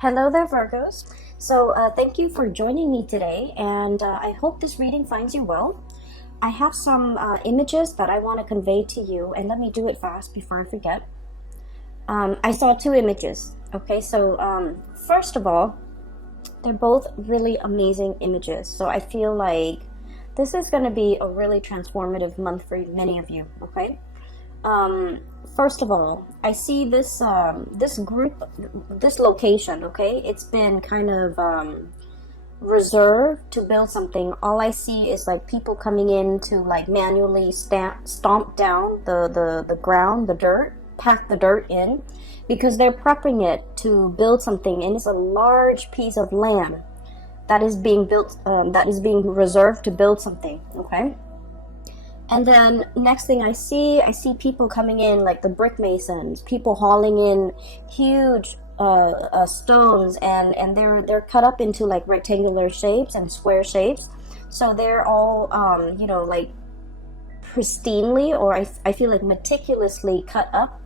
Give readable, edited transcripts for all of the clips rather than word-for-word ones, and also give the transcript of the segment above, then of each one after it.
Hello there, Virgos. Thank you for joining me today, and I hope this reading finds you well. I have some images that I want to convey to you, and let me do it fast before I forget. I saw two images. Okay, first of all, they're both really amazing images. So I feel like this is going to be a really transformative month for many of you. Okay. First of all, I see this group, this location. Okay, it's been kind of reserved to build something. All I see is like people coming in to like manually stomp down the ground, the dirt, pack the dirt in, because they're prepping it to build something, and it's a large piece of land that is being built, that is being reserved to build something. Okay. And then next thing I see people coming in, like the brick masons, people hauling in huge stones, and they're cut up into like rectangular shapes and square shapes. So they're all like pristinely, or I feel like meticulously cut up.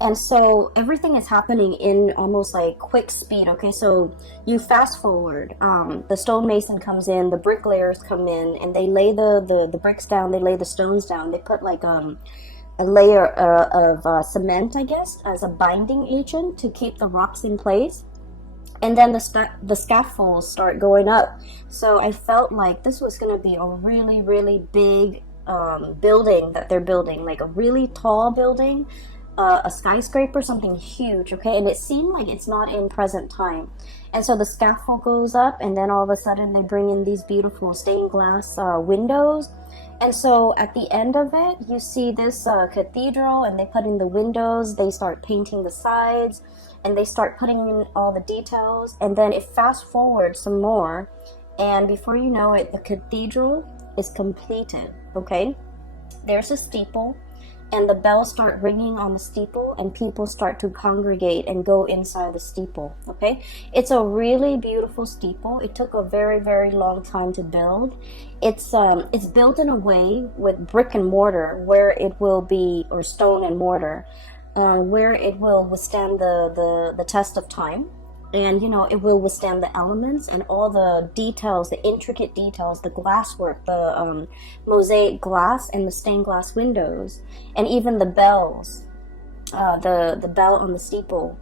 And so everything is happening in almost like quick speed. Okay, so you fast forward. The stonemason comes in, the bricklayers come in, and they lay the bricks down. They lay the stones down. They put like a layer of cement, I guess, as a binding agent to keep the rocks in place. And then the scaffolds start going up. So I felt like this was going to be a really, really big building that they're building, like a really tall building. A skyscraper, something huge, okay? And it seemed like it's not in present time. And so the scaffold goes up, and then all of a sudden they bring in these beautiful stained glass windows. And so at the end of it, you see this cathedral, and they put in the windows, they start painting the sides, and they start putting in all the details. And then it fast forwards some more, and before you know it, the cathedral is completed, okay? There's a steeple, and the bells start ringing on the steeple, and people start to congregate and go inside the steeple. Okay, it's a really beautiful steeple. It took a very, very long time to build. It's built in a way with brick and mortar, where it will be, or stone and mortar, where it will withstand the test of time. And it will withstand the elements and all the details, the intricate details, the glasswork, the mosaic glass, and the stained glass windows, and even the bells, the bell on the steeple.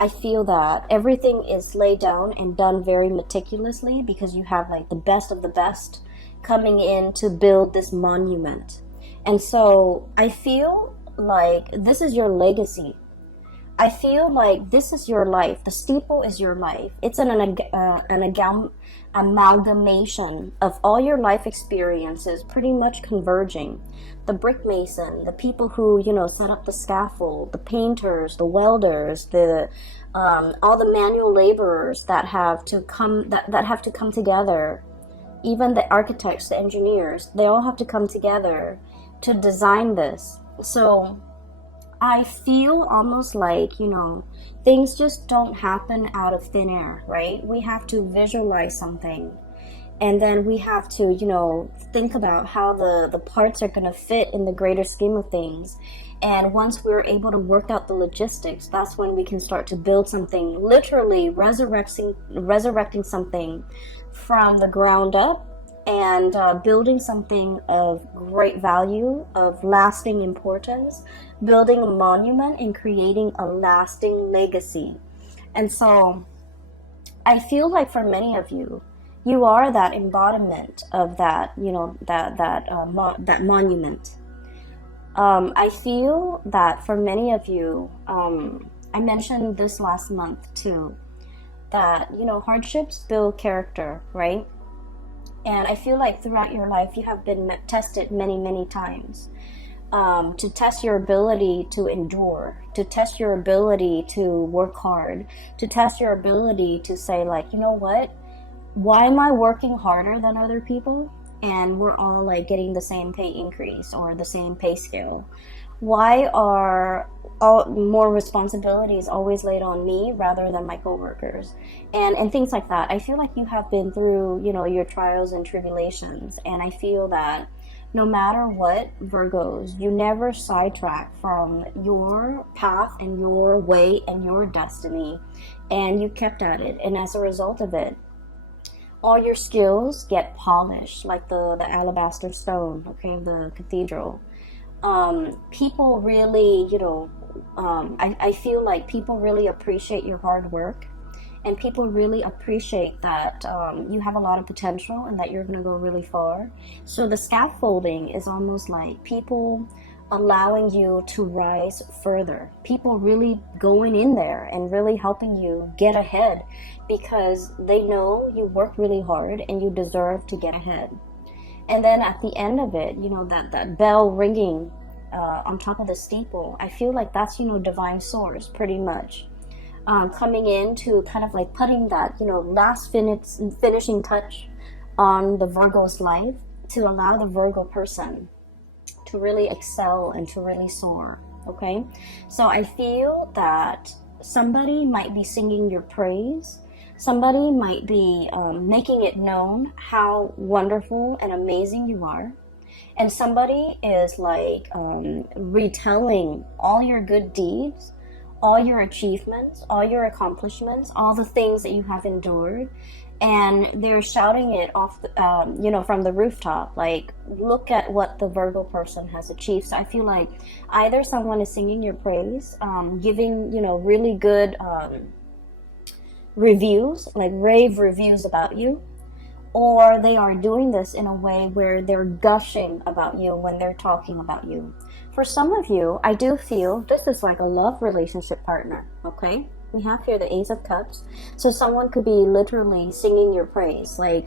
I feel that everything is laid down and done very meticulously, because you have like the best of the best coming in to build this monument. And so I feel like this is your legacy. I feel like this is your life. The steeple is your life. It's an amalgamation of all your life experiences, pretty much converging. The brick mason, the people who set up the scaffold, the painters, the welders, all the manual laborers that have to come together. Even the architects, the engineers, they all have to come together to design this. So I feel almost like, things just don't happen out of thin air, right? We have to visualize something, and then we have to, think about how the parts are going to fit in the greater scheme of things. And once we're able to work out the logistics, that's when we can start to build something, literally resurrecting something from the ground up, and building something of great value, of lasting importance, building a monument and creating a lasting legacy. And so I feel like for many of you, you are that embodiment of that, that monument. I feel that for many of you, I mentioned this last month too, that, hardships build character, right? And I feel like throughout your life, you have been tested many, many times, to test your ability to endure, to test your ability to work hard, to test your ability to say, like, you know what? Why am I working harder than other people? And we're all like getting the same pay increase or the same pay scale. Why are more responsibilities always laid on me rather than my coworkers, and things like that? I feel like you have been through, your trials and tribulations, and I feel that No matter what, Virgos, you never sidetrack from your path and your way and your destiny, and you kept at it. And as a result of it, all your skills get polished like the alabaster stone, okay, the cathedral. People really, I feel like people really appreciate your hard work, and people really appreciate that you have a lot of potential and that you're going to go really far. So the scaffolding is almost like people allowing you to rise further, people really going in there and really helping you get ahead, because they know you work really hard and you deserve to get ahead. And then at the end of it, that bell ringing on top of the steeple, I feel like that's, divine source pretty much. Coming in to kind of like putting that, last finishing touch on the Virgo's life to allow the Virgo person to really excel and to really soar, okay? So I feel that somebody might be singing your praise. Somebody might be making it known how wonderful and amazing you are. And somebody is like retelling all your good deeds, all your achievements, all your accomplishments, all the things that you have endured, and they're shouting it off, from the rooftop. Like, look at what the Virgo person has achieved. So I feel like either someone is singing your praise, giving, really good reviews, like rave reviews about you, or they are doing this in a way where they're gushing about you when they're talking about you. For some of you, I do feel this is like a love relationship partner, okay? We have here the Ace of Cups. So someone could be literally singing your praise. Like,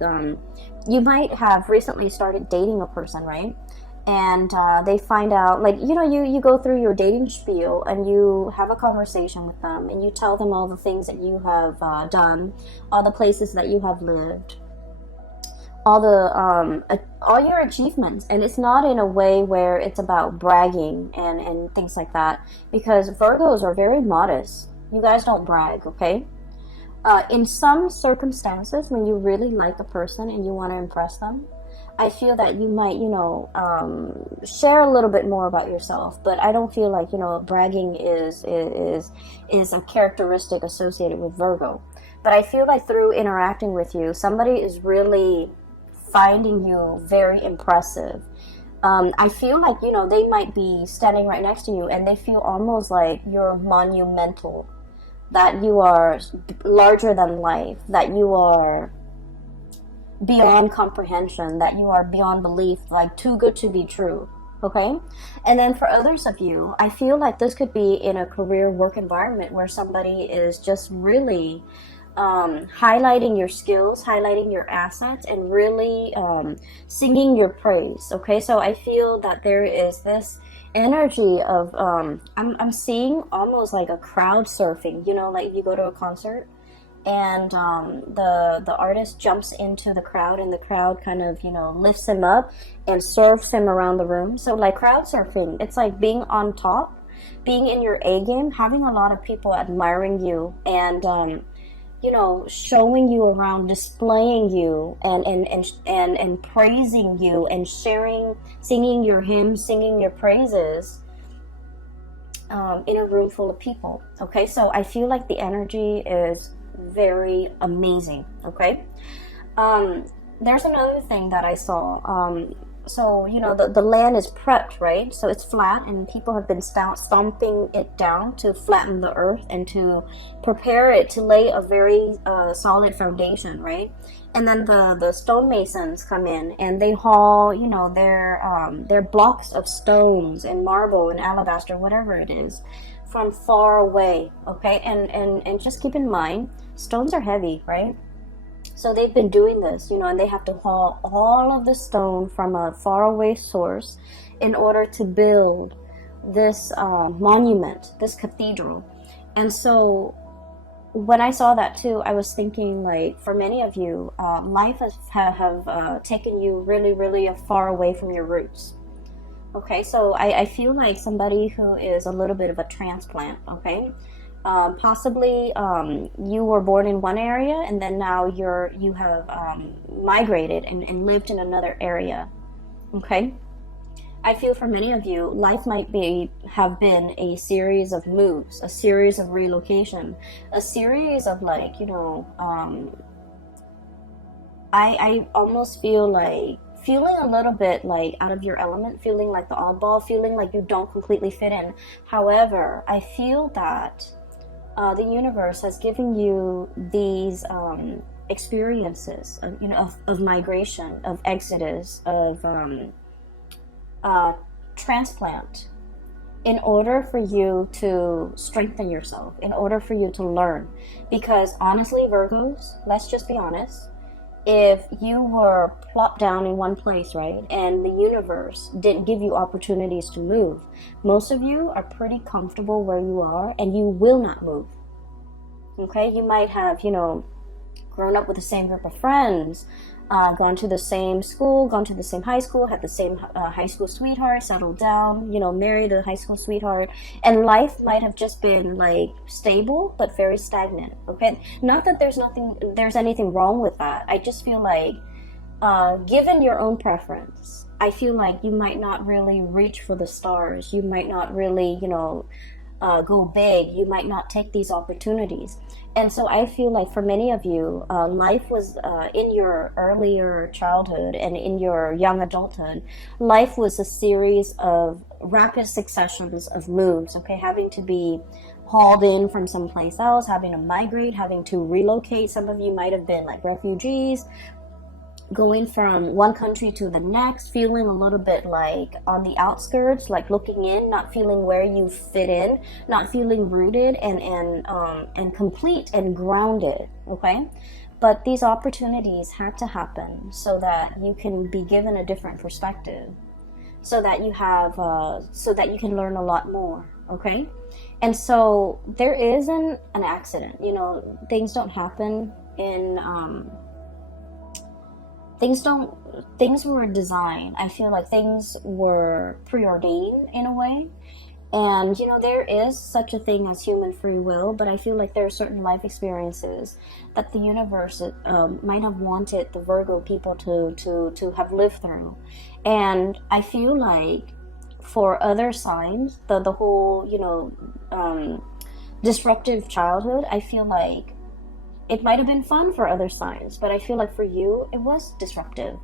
you might have recently started dating a person, right? And they find out, like, you go through your dating spiel and you have a conversation with them and you tell them all the things that you have done, all the places that you have lived, all your achievements. And it's not in a way where it's about bragging and things like that, because Virgos are very modest. You guys don't brag, okay? In some circumstances, when you really like a person and you want to impress them, I feel that you might, share a little bit more about yourself. But I don't feel like, bragging is a characteristic associated with Virgo. But I feel like through interacting with you, somebody is really finding you very impressive. I feel like, they might be standing right next to you and they feel almost like you're monumental, that you are larger than life, that you are beyond comprehension, that you are beyond belief, like too good to be true, okay? And then for others of you, I feel like this could be in a career work environment where somebody is just really highlighting your skills, highlighting your assets, and really singing your praise, okay? So I feel that there is this energy of I'm seeing almost like a crowd surfing, like you go to a concert and the artist jumps into the crowd and the crowd kind of lifts him up and surfs him around the room. So like crowd surfing, it's like being on top, being in your A game, having a lot of people admiring you and showing you around, displaying you, and praising you, and sharing, singing your hymns, singing your praises in a room full of people. Okay, so I feel like the energy is very amazing. Okay, there's another thing that I saw. So, the land is prepped, right? So it's flat and people have been stomping it down to flatten the earth and to prepare it to lay a very solid foundation, right? And then the stonemasons come in and they haul, their blocks of stones and marble and alabaster, whatever it is, from far away, okay? And just keep in mind, stones are heavy, right? So they've been doing this, and they have to haul all of the stone from a faraway source in order to build this monument, this cathedral. And so when I saw that too, I was thinking, like, for many of you, life have taken you really, really far away from your roots. Okay, so I feel like somebody who is a little bit of a transplant, okay? Possibly you were born in one area and then now you have migrated and lived in another area, okay? I feel for many of you, life might have been a series of moves, a series of relocation, a series of like, I almost feel like feeling a little bit like out of your element, feeling like the oddball, feeling like you don't completely fit in. However, I feel that the universe has given you these experiences of migration, of exodus, of transplant, in order for you to strengthen yourself, in order for you to learn. Because honestly, Virgos, let's just be honest, if you were plopped down in one place, right, and the universe didn't give you opportunities to move, most of you are pretty comfortable where you are and you will not move. Okay, you might have, grown up with the same group of friends, gone to the same school, gone to the same high school, had the same high school sweetheart, settled down, married a high school sweetheart, and life might have just been like stable but very stagnant. Okay, not that there's anything wrong with that. I just feel like, given your own preference, I feel like you might not really reach for the stars. You might not really, go big. You might not take these opportunities. And so I feel like for many of you, life was in your earlier childhood and in your young adulthood, life was a series of rapid successions of moves, okay, having to be hauled in from someplace else, having to migrate, having to relocate. Some of you might have been like refugees, going from one country to the next, feeling a little bit like on the outskirts, like looking in, not feeling where you fit in, not feeling rooted and complete and grounded. Okay, but these opportunities had to happen so that you can be given a different perspective, so that you can learn a lot more. Okay, and so there isn't an accident. Things don't happen in things were designed. I feel like things were preordained in a way. And there is such a thing as human free will, but I feel like there are certain life experiences that the universe might have wanted the Virgo people to have lived through. And I feel like for other signs, the whole disruptive childhood, I feel like it might have been fun for other signs, but I feel like for you, it was disruptive.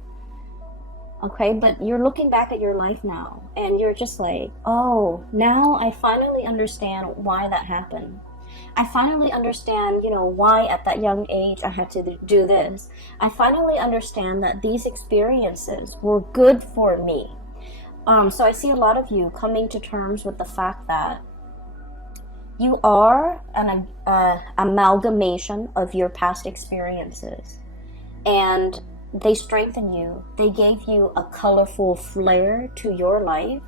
Okay, but you're looking back at your life now, and you're just like, oh, now I finally understand why that happened. I finally understand, why at that young age I had to do this. I finally understand that these experiences were good for me. So I see a lot of you coming to terms with the fact that you are an amalgamation of your past experiences, and they strengthen you. They gave you a colorful flair to your life,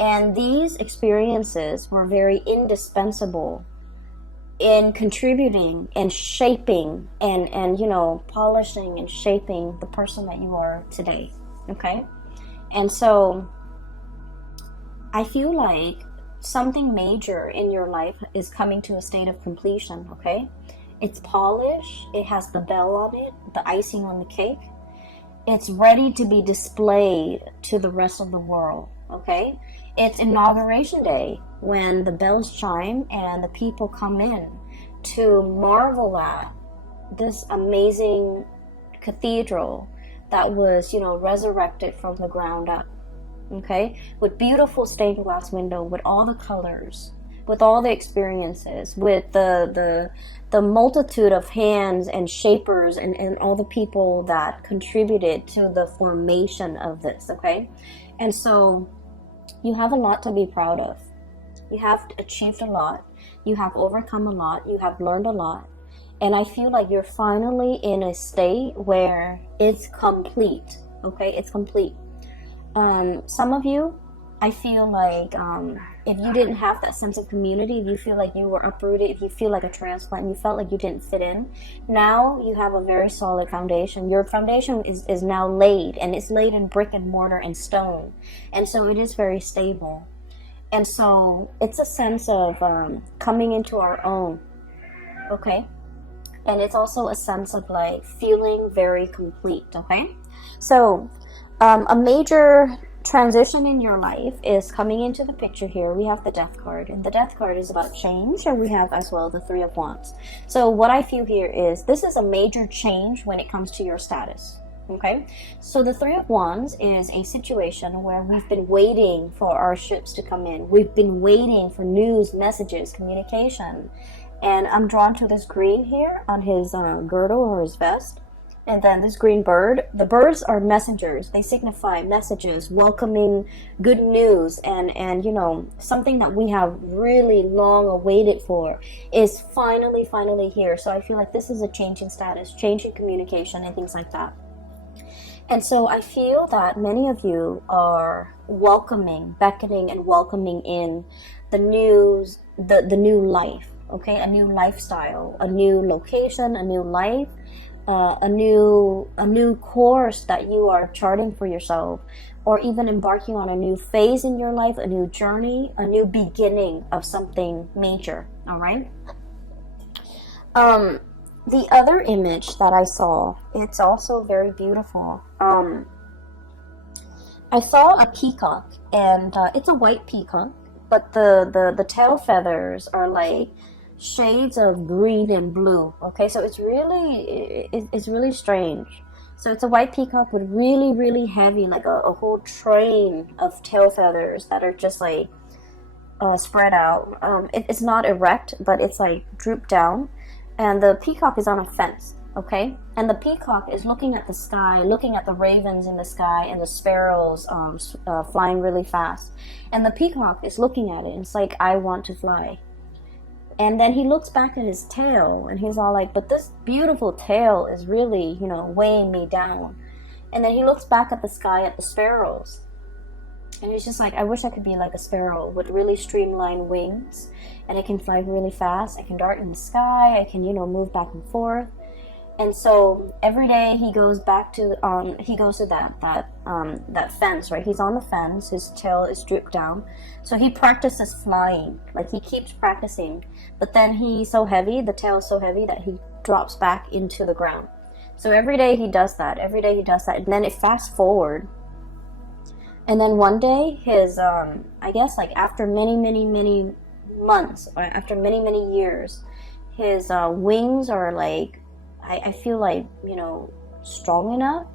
and these experiences were very indispensable in contributing and shaping and polishing and shaping the person that you are today. Okay, and so I feel like something major in your life is coming to a state of completion. Okay, it's polished, it has the bell on it, the icing on the cake, it's ready to be displayed to the rest of the world. Okay, it's inauguration day when the bells chime and the people come in to marvel at this amazing cathedral that was resurrected from the ground up. Okay, with beautiful stained glass window, with all the colors, with all the experiences, with the multitude of hands and shapers and all the people that contributed to the formation of this. Okay, and so you have a lot to be proud of. You have achieved a lot, you have overcome a lot, you have learned a lot, and I feel like you're finally in a state where it's complete. Okay, it's complete. Some of you, I feel like if you didn't have that sense of community, if you feel like you were uprooted, if you feel like a transplant, you felt like you didn't fit in, now you have a very solid foundation. Your foundation is now laid, and it's laid in brick and mortar and stone, and so it is very stable. And so it's a sense of coming into our own. Okay, and it's also a sense of like feeling very complete. Okay, so a major transition in your life is coming into the picture here. We have the Death card, and the Death card is about change, and we have as well the Three of Wands. So what I feel here is this is a major change when it comes to your status. Okay, so the Three of Wands is a situation where we've been waiting for our ships to come in. We've been waiting for news, messages, communication. And I'm drawn to this green here on his girdle or his vest. And then this green bird. The birds are messengers. They signify messages, welcoming good news, and you know, something that we have really long awaited for is finally here. So I feel like this is a change in status, change in communication, and things like that. And so I feel that many of you are welcoming, beckoning and welcoming in the news, the new life, okay? A new lifestyle, a new location, a new life, a new course that you are charting for yourself, or even embarking on a new phase in your life, a new journey, a new beginning of something major, all right? The other image that I saw, it's also very beautiful. I saw a peacock, and it's a white peacock, but the tail feathers are like shades of green and blue. Okay, so it's really strange. So it's a white peacock with really heavy, like a whole train of tail feathers that are just like spread out. It's not erect, but it's like drooped down. And the peacock is on a fence, okay? And the peacock is looking at the sky, looking at the ravens in the sky and the sparrows flying really fast. And the peacock is looking at it, and it's like, I want to fly. And then he looks back at his tail, and he's all like, but this beautiful tail is really, you know, weighing me down. And then he looks back at the sky, at the sparrows. And he's just like, I wish I could be like a sparrow with really streamlined wings, and I can fly really fast. I can dart in the sky. I can, you know, move back and forth. And so every day he goes back to that fence, right? He's on the fence. His tail is drooped down, so he practices flying. Like, he keeps practicing, but then he's so heavy. The tail is so heavy that he drops back into the ground. So every day he does that. And then it fast forward. And then one day, his, I guess like after many months, or after many years, his wings are like, I feel like, you know, strong enough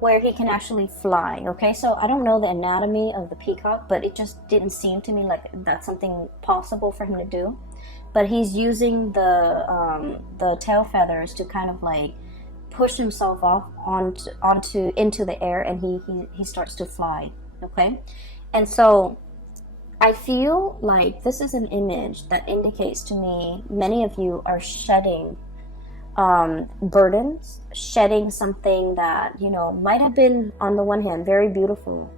where he can actually fly, okay? So I don't know the anatomy of the peacock, but it just didn't seem to me like that's something possible for him to do. But he's using the tail feathers to kind of like push himself off into the air, and he starts to fly, okay? And so I feel like this is an image that indicates to me many of you are shedding burdens, shedding something that, you know, might have been on the one hand very beautiful,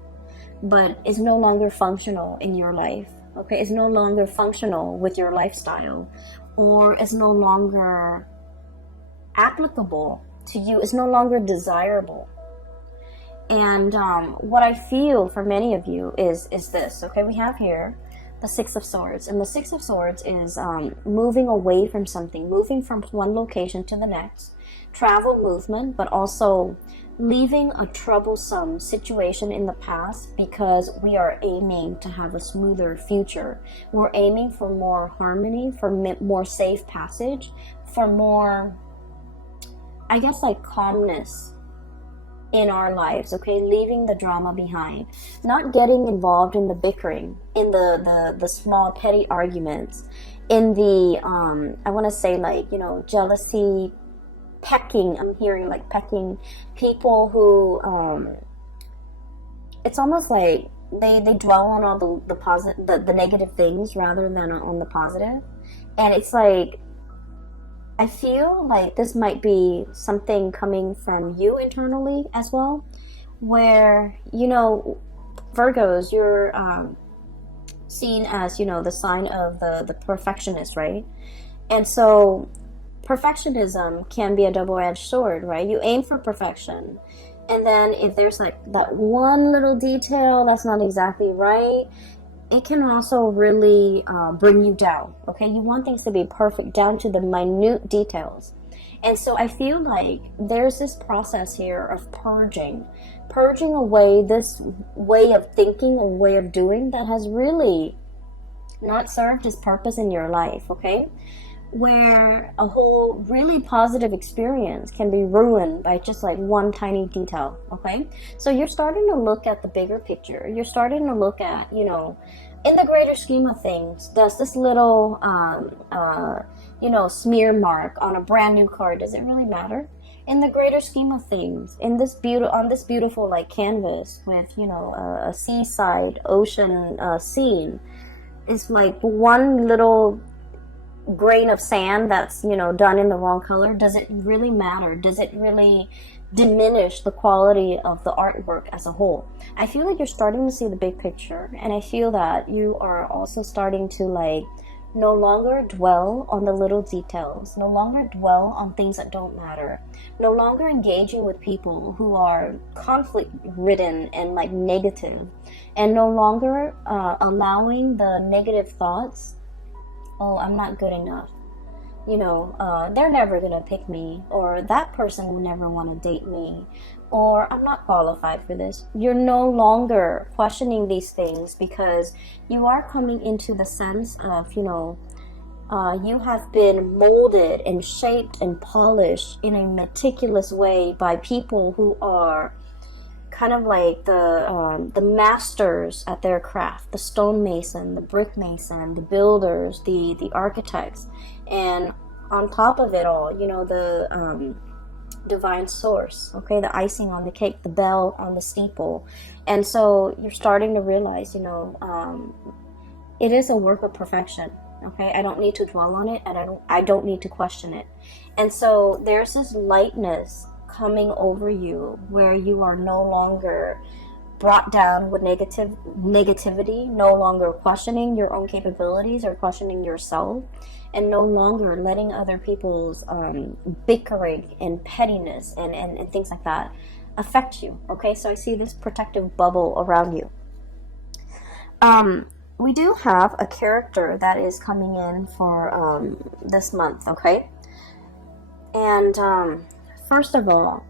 but is no longer functional in your life, okay? It's no longer functional with your lifestyle, or is no longer applicable to you, is no longer desirable. And what I feel for many of you is this, okay? We have here the Six of Swords, and the Six of Swords is moving away from something, moving from one location to the next, travel movement, but also leaving a troublesome situation in the past, because we are aiming to have a smoother future. We're aiming for more harmony, for more safe passage, for more, I guess, like calmness in our lives, okay? Leaving the drama behind, not getting involved in the bickering, in the small petty arguments, in the I want to say, like, you know, jealousy, pecking. I'm hearing like pecking, people who it's almost like they dwell on all the positive, the negative things rather than on the positive. And it's like, I feel like this might be something coming from you internally as well, where, you know, Virgos, you're seen as, you know, the sign of the perfectionist, right? And so perfectionism can be a double-edged sword, right? You aim for perfection, and then if there's like that one little detail that's not exactly right, it can also really bring you down, okay? You want things to be perfect down to the minute details. And so I feel like there's this process here of purging away this way of thinking or way of doing that has really not served its purpose in your life, okay? Where a whole really positive experience can be ruined by just like one tiny detail, okay? So you're starting to look at the bigger picture. You're starting to look at, you know, in the greater scheme of things, does this little, you know, smear mark on a brand new car, does it really matter? In the greater scheme of things, in this on this beautiful like canvas with, you know, a seaside ocean scene, it's like one little grain of sand that's, you know, done in the wrong color. Does it really matter? Does it really diminish the quality of the artwork as a whole? I feel like you're starting to see the big picture, and I feel that you are also starting to like no longer dwell on the little details, no longer dwell on things that don't matter, no longer engaging with people who are conflict ridden and like negative, and no longer allowing the negative thoughts, oh, I'm not good enough, you know, they're never gonna pick me, or that person will never want to date me, or I'm not qualified for this. You're no longer questioning these things because you are coming into the sense of, you know, you have been molded and shaped and polished in a meticulous way by people who are kind of like the masters at their craft, the stonemason, the brick mason, the builders, the architects, and on top of it all, you know, the divine source, okay, the icing on the cake, the bell on the steeple. And so you're starting to realize, you know, it is a work of perfection, okay? I don't need to dwell on it, and I don't need to question it. And so there's this lightness coming over you where you are no longer brought down with negativity, no longer questioning your own capabilities or questioning yourself, and no longer letting other people's bickering and pettiness and things like that affect you, okay? So I see this protective bubble around you. We do have a character that is coming in for this month, okay? And first of all,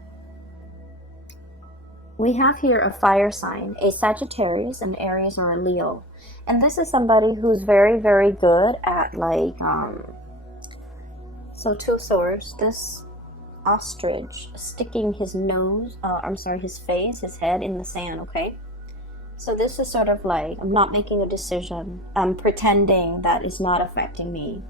we have here a fire sign, a Sagittarius, an Aries, or a Leo. And this is somebody who's very, very good at like, so two swords, this ostrich sticking his his face, his head in the sand, okay? So this is sort of like, I'm not making a decision. I'm pretending that it's not affecting me.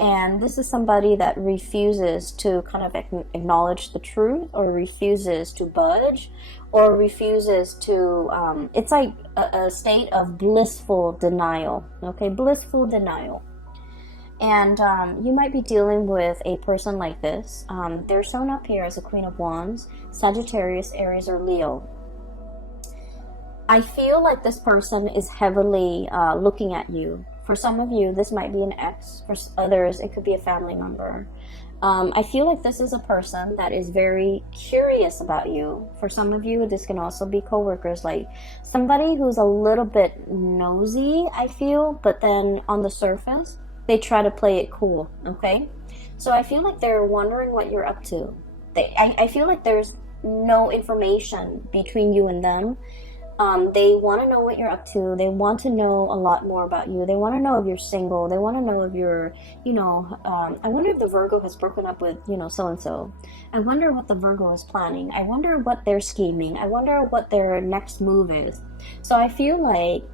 And this is somebody that refuses to kind of acknowledge the truth, or refuses to budge, or refuses to, it's like a state of blissful denial, okay? Blissful denial. And you might be dealing with a person like this. They're shown up here as a Queen of Wands, Sagittarius, Aries, or Leo. I feel like this person is heavily looking at you. For some of you, this might be an ex. For others, it could be a family member. I feel like this is a person that is very curious about you. For some of you, this can also be coworkers, like somebody who's a little bit nosy, I feel, but then on the surface, they try to play it cool, okay? So I feel like they're wondering what you're up to. I feel like there's no information between you and them. They want to know what you're up to. They want to know a lot more about you. They want to know if you're single. They want to know if you're, you know, I wonder if the Virgo has broken up with, you know, so-and-so. I wonder what the Virgo is planning. I wonder what they're scheming. I wonder what their next move is. So I feel like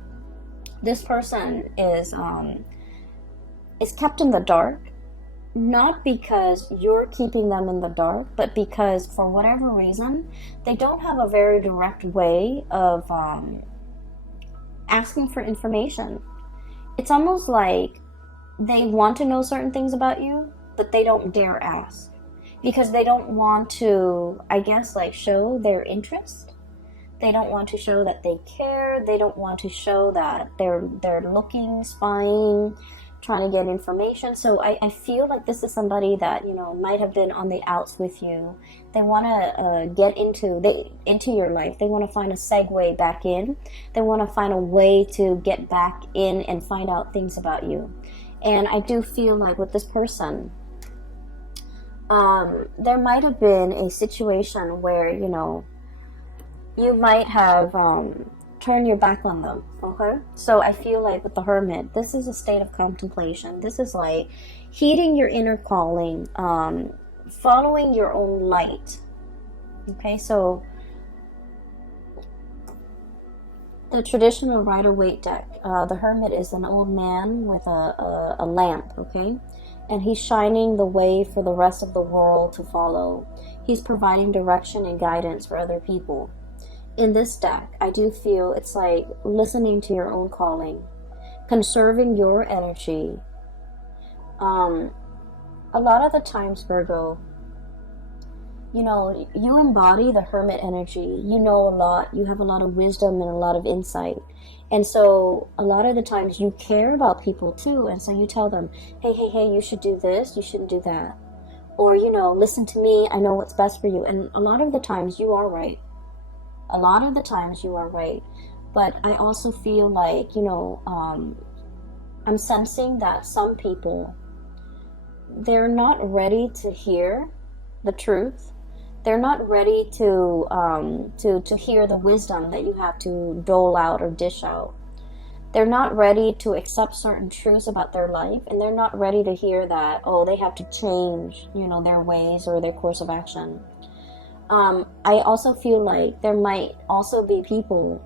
this person is kept in the dark, not because you're keeping them in the dark, but because for whatever reason, they don't have a very direct way of asking for information. It's almost like they want to know certain things about you, but they don't dare ask because they don't want to, I guess, like show their interest. They don't want to show that they care. They don't want to show that they're looking, spying, trying to get information. So I feel like this is somebody that, you know, might have been on the outs with you. They want to get into your life. They want to find a segue back in. They want to find a way to get back in and find out things about you. And I do feel like with this person, There might have been a situation where, you know, you might have turned your back on them. Okay, so I feel like with the Hermit, this is a state of contemplation. This is like heeding your inner calling, following your own light. Okay, so the traditional Rider-Waite deck, the Hermit is an old man with a lamp, okay? And he's shining the way for the rest of the world to follow. He's providing direction and guidance for other people. In this deck, I do feel it's like listening to your own calling, conserving your energy. A lot of the times, Virgo, you know, you embody the Hermit energy. You know a lot. You have a lot of wisdom and a lot of insight. And so a lot of the times you care about people too. And so you tell them, hey, hey, hey, you should do this. You shouldn't do that. Or, you know, listen to me. I know what's best for you. And a lot of the times you are right. A lot of the times you are right. But I also feel like, you know, I'm sensing that some people, they're not ready to hear the truth. They're not ready to hear the wisdom that you have to dole out or dish out. They're not ready to accept certain truths about their life, and they're not ready to hear that, oh, they have to change, you know, their ways or their course of action. I also feel like there might also be people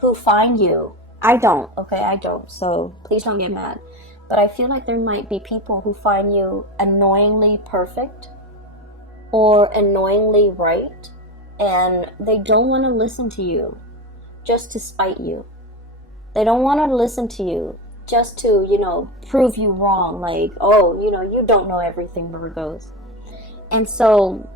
who find you. I don't, okay, I don't, so please don't get mad. But I feel like there might be people who find you annoyingly perfect or annoyingly right, and they don't want to listen to you just to spite you. They don't want to listen to you just to, you know, prove you wrong, like, oh, you know, you don't know everything, Virgos. And so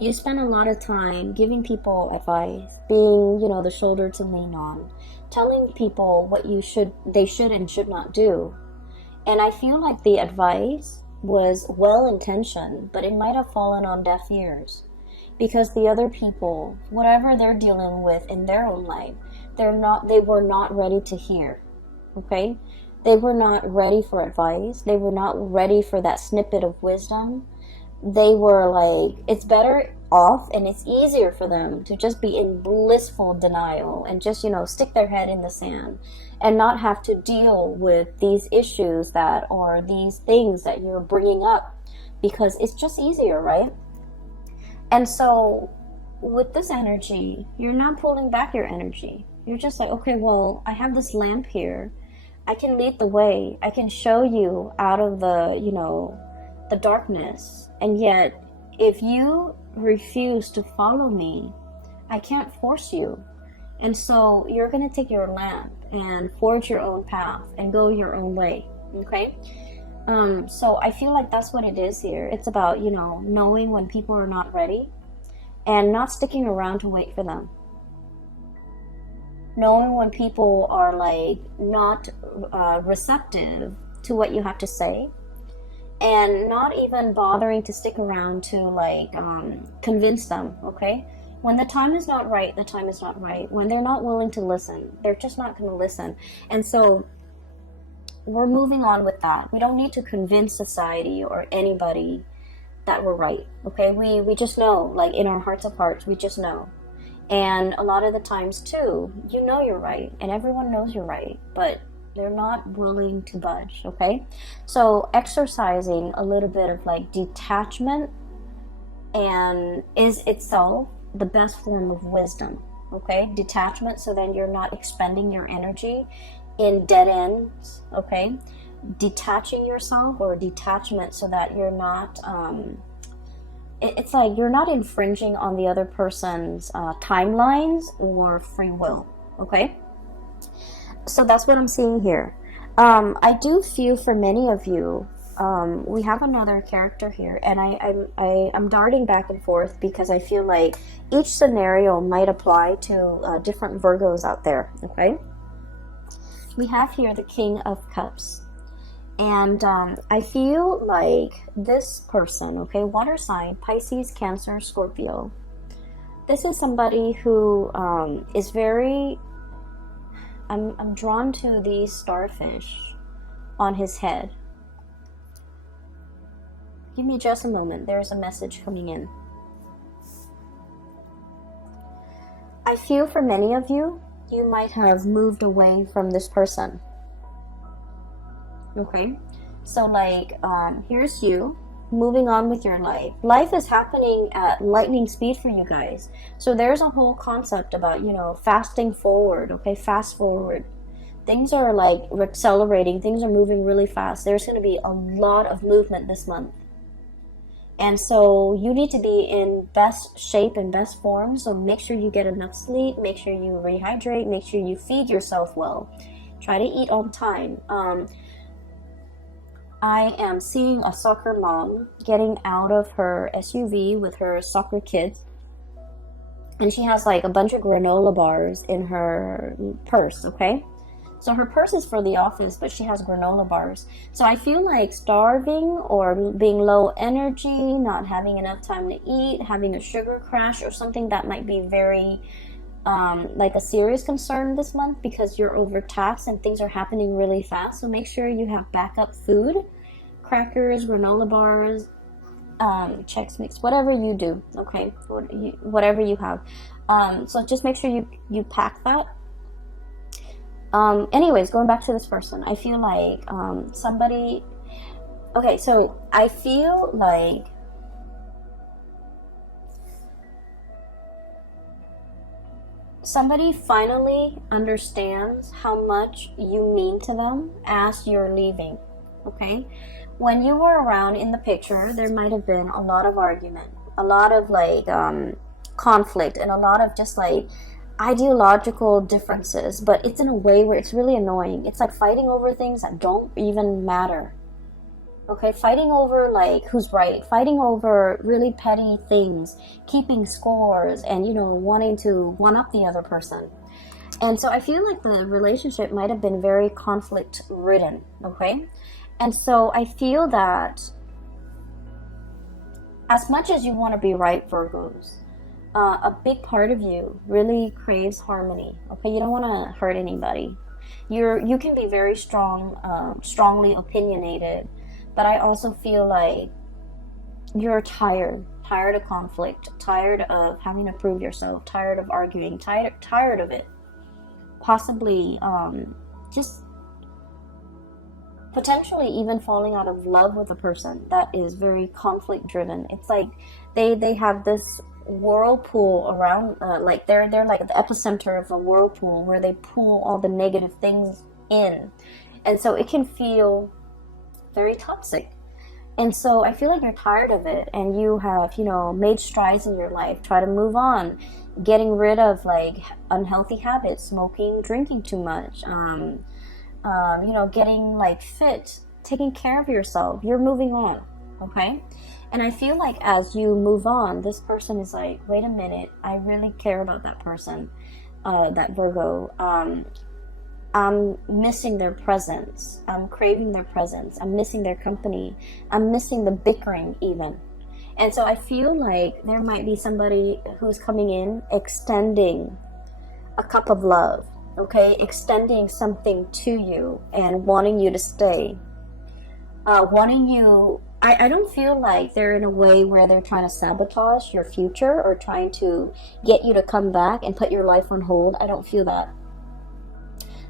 you spend a lot of time giving people advice, being, you know, the shoulder to lean on, telling people what they should and should not do. And I feel like the advice was well-intentioned, but it might have fallen on deaf ears because the other people, whatever they're dealing with in their own life, they were not ready to hear. Okay? They were not ready for advice. They were not ready for that snippet of wisdom. They were like, it's better off and it's easier for them to just be in blissful denial and just, you know, stick their head in the sand and not have to deal with these issues that or these things that you're bringing up, because it's just easier, right? And so with this energy, you're not pulling back your energy. You're just like, okay, well, I have this lamp here. I can lead the way. I can show you out of the, you know, the darkness. And yet, if you refuse to follow me, I can't force you. And so you're going to take your lamp and forge your own path and go your own way. Okay? So I feel like that's what it is here. It's about, you know, knowing when people are not ready and not sticking around to wait for them. Knowing when people are like not receptive to what you have to say, and not even bothering to stick around to like convince them. Okay, when the time is not right, the time is not right. When they're not willing to listen, they're just not going to listen. And so we're moving on with that. We don't need to convince society or anybody that we're right. Okay, we just know, like in our hearts of hearts, we just know. And a lot of the times too, you know you're right, and everyone knows you're right, but they're not willing to budge. Okay, so exercising a little bit of like detachment and is itself the best form of wisdom. Okay, detachment, so then you're not expending your energy in dead ends. Okay, detaching yourself, or detachment, so that you're not it's like you're not infringing on the other person's timelines or free will. Okay, so that's what I'm seeing here. I do feel for many of you, we have another character here, and I'm darting back and forth because I feel like each scenario might apply to different Virgos out there. Okay, we have here the King of Cups. And I feel like this person, okay, water sign, Pisces, Cancer, Scorpio. This is somebody who is very, I'm drawn to these starfish on his head. Give me just a moment. There's a message coming in. I feel for many of you, you might have moved away from this person. Okay? So like, here's you moving on with your life. Life is happening at lightning speed for you guys. So there's a whole concept about, you know, fasting forward, okay? Fast forward. Things are like accelerating. Things are moving really fast. There's going to be a lot of movement this month. And so you need to be in best shape and best form. So make sure you get enough sleep. Make sure you rehydrate. Make sure you feed yourself well. Try to eat on time. I am seeing a soccer mom getting out of her SUV with her soccer kids. And she has like a bunch of granola bars in her purse, okay? So her purse is for the office, but she has granola bars. So I feel like starving or being low energy, not having enough time to eat, having a sugar crash or something that might be very like a serious concern this month because you're overtaxed and things are happening really fast. So make sure you have backup food, crackers, granola bars, Chex Mix, whatever you do, okay, whatever you have. So just make sure you pack that. Anyways, going back to this person, I feel like somebody, okay, so I feel like somebody finally understands how much you mean to them as you're leaving, okay? When you were around in the picture, there might have been a lot of argument, a lot of like conflict, and a lot of just like ideological differences, but it's in a way where it's really annoying. It's like fighting over things that don't even matter. Okay, fighting over like who's right, fighting over really petty things, keeping scores, and you know, wanting to one up the other person. And so I feel like the relationship might have been very conflict ridden, okay? And so I feel that as much as you want to be right, Virgos, a big part of you really craves harmony. Okay, you don't want to hurt anybody. You can be very strongly opinionated, but I also feel like you're tired of conflict, tired of having to prove yourself, tired of arguing, tired of it. Possibly just potentially even falling out of love with a person that is very conflict driven. It's like they have this whirlpool around, like they're like the epicenter of a whirlpool where they pull all the negative things in, and so it can feel very toxic. And so I feel like you're tired of it, and you have, you know, made strides in your life, try to move on, getting rid of like unhealthy habits, smoking, drinking too much, you know, getting like fit, taking care of yourself. You're moving on, okay? And I feel like as you move on, this person is like, wait a minute, I really care about that person, that Virgo. I'm missing their presence. I'm craving their presence. I'm missing their company. I'm missing the bickering even. And so I feel like there might be somebody who's coming in, extending a cup of love, okay? Extending something to you and wanting you to stay. Wanting you... I don't feel like they're in a way where they're trying to sabotage your future or trying to get you to come back and put your life on hold. I don't feel that.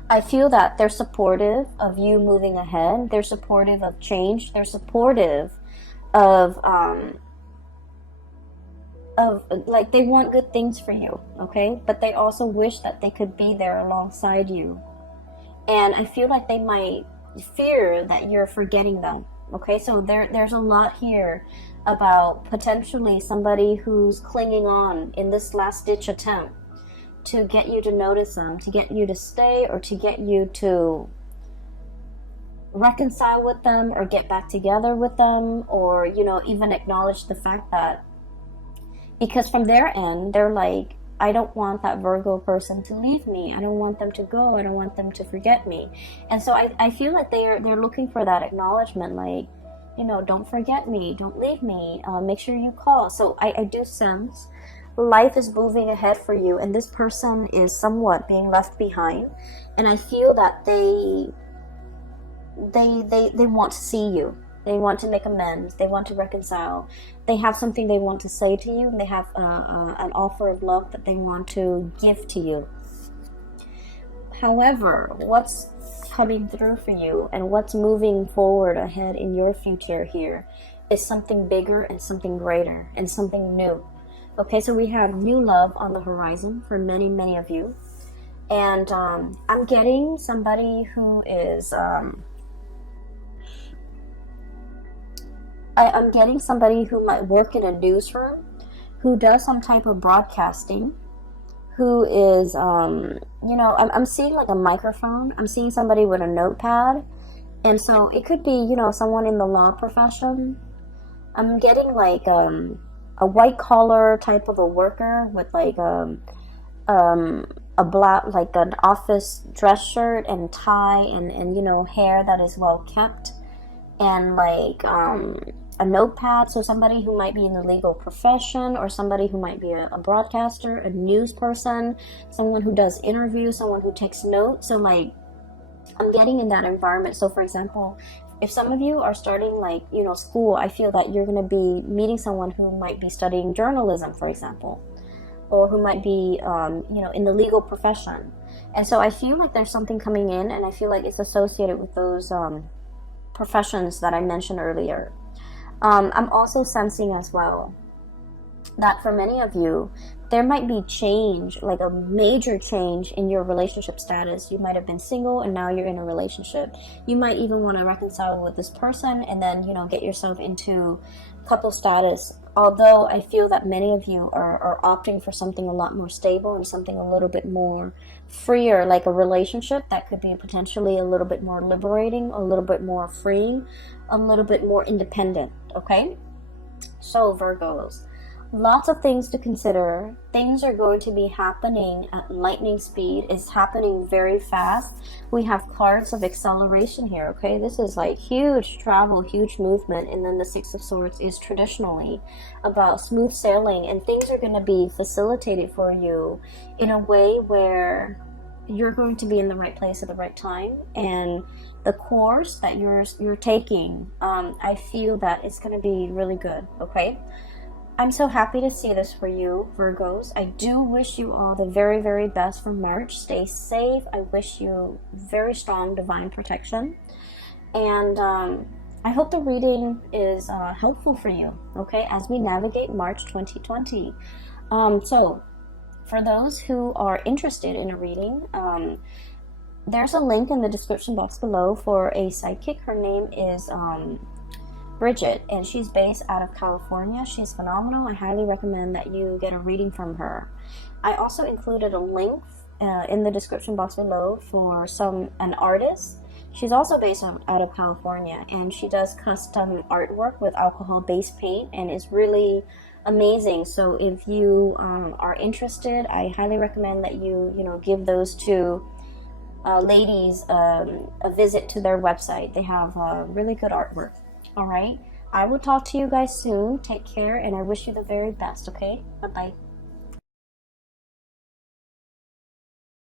I feel that they're supportive of you moving ahead. They're supportive of change. They're supportive of like they want good things for you, okay? But they also wish that they could be there alongside you. And I feel like they might fear that you're forgetting them. Okay, so there's a lot here about potentially somebody who's clinging on in this last-ditch attempt to get you to notice them, to get you to stay, or to get you to reconcile with them or get back together with them, or, you know, even acknowledge the fact that, because from their end, they're like, I don't want that Virgo person to leave me. I don't want them to go. I don't want them to forget me. And so I feel like they're looking for that acknowledgement, like, you know, don't forget me, don't leave me, make sure you call. So I do sense life is moving ahead for you, and this person is somewhat being left behind. And I feel that they want to see you. They want to make amends. They want to reconcile. They have something they want to say to you, and they have an offer of love that they want to give to you. However, what's coming through for you and what's moving forward ahead in your future here is something bigger and something greater and something new. Okay, so we have new love on the horizon for many, many of you. And I'm getting somebody who is... I'm getting somebody who might work in a newsroom, who does some type of broadcasting, who is, I'm seeing like a microphone. I'm seeing somebody with a notepad. And so it could be, someone in the law profession. I'm getting like a white collar type of a worker with like a black, like an office dress shirt and tie and hair that is well kept, and like a notepad. So somebody who might be in the legal profession, or somebody who might be a broadcaster, a news person, someone who does interviews, someone who takes notes. So like I'm getting in that environment. So for example, if some of you are starting like school, I feel that you're going to be meeting someone who might be studying journalism, for example, or who might be in the legal profession. And so I feel like there's something coming in, and I feel like it's associated with those professions that I mentioned earlier. I'm also sensing as well that for many of you, there might be change, like a major change in your relationship status. You might have been single and now you're in a relationship. You might even want to reconcile with this person and then, get yourself into couple status. Although I feel that many of you are opting for something a lot more stable and something a little bit more freer, like a relationship that could be potentially a little bit more liberating, a little bit more freeing, a little bit more independent, okay? So Virgos, lots of things to consider. Things are going to be happening at lightning speed. It's happening very fast. We have cards of acceleration here, okay? This is like huge travel, huge movement. And then the Six of Swords is traditionally about smooth sailing. And things are going to be facilitated for you in a way where you're going to be in the right place at the right time. And the course that you're taking, I feel that it's going to be really good, okay? I'm so happy to see this for you, Virgos. I do wish you all the very, very best for March. Stay safe. I wish you very strong divine protection. And I hope the reading is helpful for you, okay, as we navigate March 2020. So, for those who are interested in a reading, there's a link in the description box below for a psychic. Her name is... Bridget, and she's based out of California. She's phenomenal. I highly recommend that you get a reading from her. I also included a link in the description box below for an artist. She's also based out of California, and she does custom artwork with alcohol-based paint, and it's really amazing. So if you are interested, I highly recommend that you give those two ladies a visit to their website. They have really good artwork. All right, I will talk to you guys soon. Take care, and I wish you the very best, okay? Bye-bye.